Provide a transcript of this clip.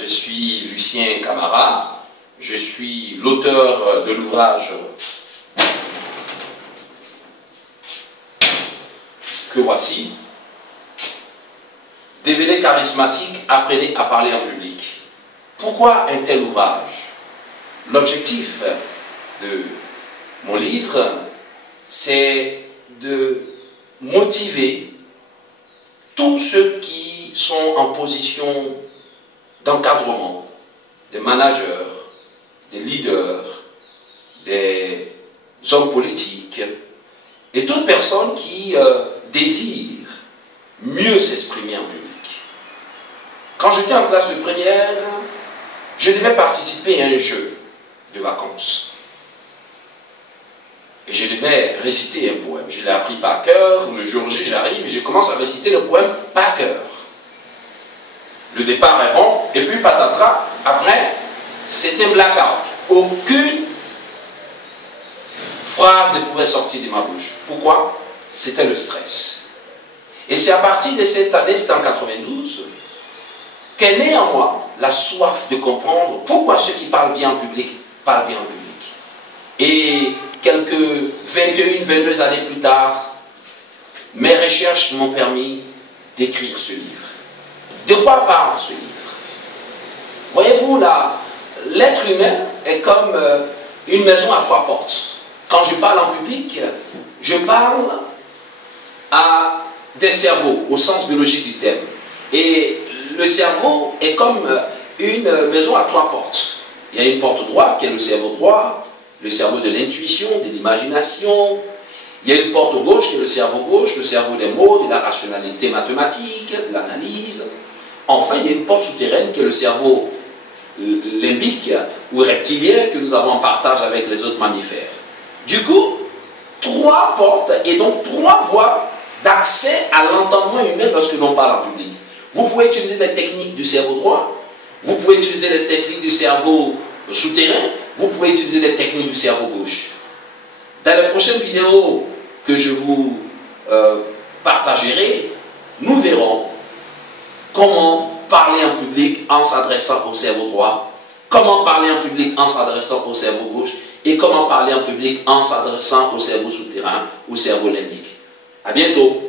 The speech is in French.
Je suis Lucien Camara, je suis l'auteur de l'ouvrage que voici, Développez charismatique, apprenez à parler en public. Pourquoi un tel ouvrage? L'objectif de mon livre, c'est de motiver tous ceux qui sont en position d'encadrement, des managers, des leaders, des hommes politiques et toute personne qui désire mieux s'exprimer en public. Quand j'étais en classe de première, je devais participer à un jeu de vacances. Et je devais réciter un poème. Je l'ai appris par cœur. Le jour J, j'arrive et je commence à réciter le poème par cœur. Le départ est bon, et puis patatras, après, c'était blackout. Aucune phrase ne pouvait sortir de ma bouche. Pourquoi? C'était le stress. Et c'est à partir de cette année, c'était en 92, qu'est née en moi la soif de comprendre pourquoi ceux qui parlent bien en public parlent bien en public. Et quelques 21, 22 années plus tard, mes recherches m'ont permis d'écrire ce livre. De quoi parle ce livre? Voyez-vous, l'être humain est comme une maison à 3 portes. Quand je parle en public, je parle à des cerveaux, au sens biologique du terme. Et le cerveau est comme une maison à 3 portes. Il y a une porte droite qui est le cerveau droit, le cerveau de l'intuition, de l'imagination. Il y a une porte gauche qui est le cerveau gauche, le cerveau des mots, de la rationalité mathématique, de l'analyse. Enfin, il y a une porte souterraine qui est le cerveau limbique ou reptilien que nous avons en partage avec les autres mammifères. Du coup, 3 portes et donc 3 voies d'accès à l'entendement humain lorsque l'on parle en public. Vous pouvez utiliser les techniques du cerveau droit, vous pouvez utiliser les techniques du cerveau souterrain, vous pouvez utiliser les techniques du cerveau gauche. Dans les prochaines vidéos que je vous partagerai, nous verrons comment parler en public en s'adressant au cerveau droit, comment parler en public en s'adressant au cerveau gauche et comment parler en public en s'adressant au cerveau souterrain ou cerveau limbique. À bientôt.